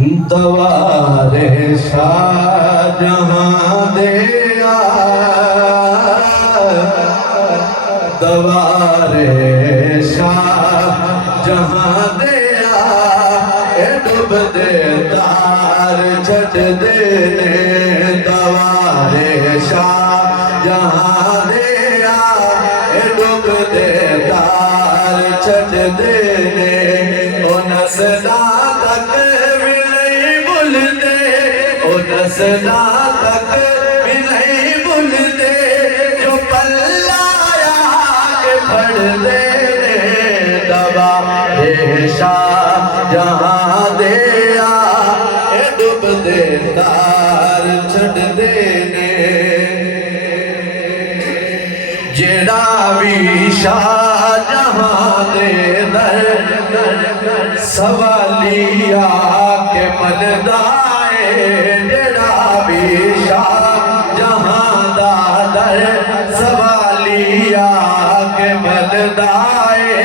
दवारे शाह जहां दे दवारे शाह जहां दे डुब दे तार छट दे ने दवारे शाह जहां दे डुब दे तार छट दे ने ओ नसदा तक नसदा तक भी नहीं भूलते जो पल्लाया के फड़ दे दवा शाह जहां दे डुब दे तार छड़ दे जेड़ा भी शाह जहां दे दर सवालिया के मनदा जहां दादर सवालिया के मलदाए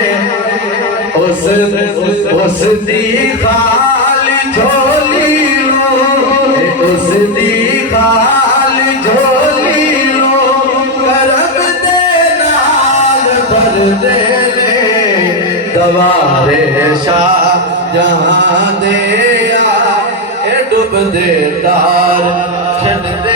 उस दी खाली झोली लो उस दी खाली झोली लो करब दे नाल भर दे दवारे शाह जहां दे डुब दे तार छड़ दे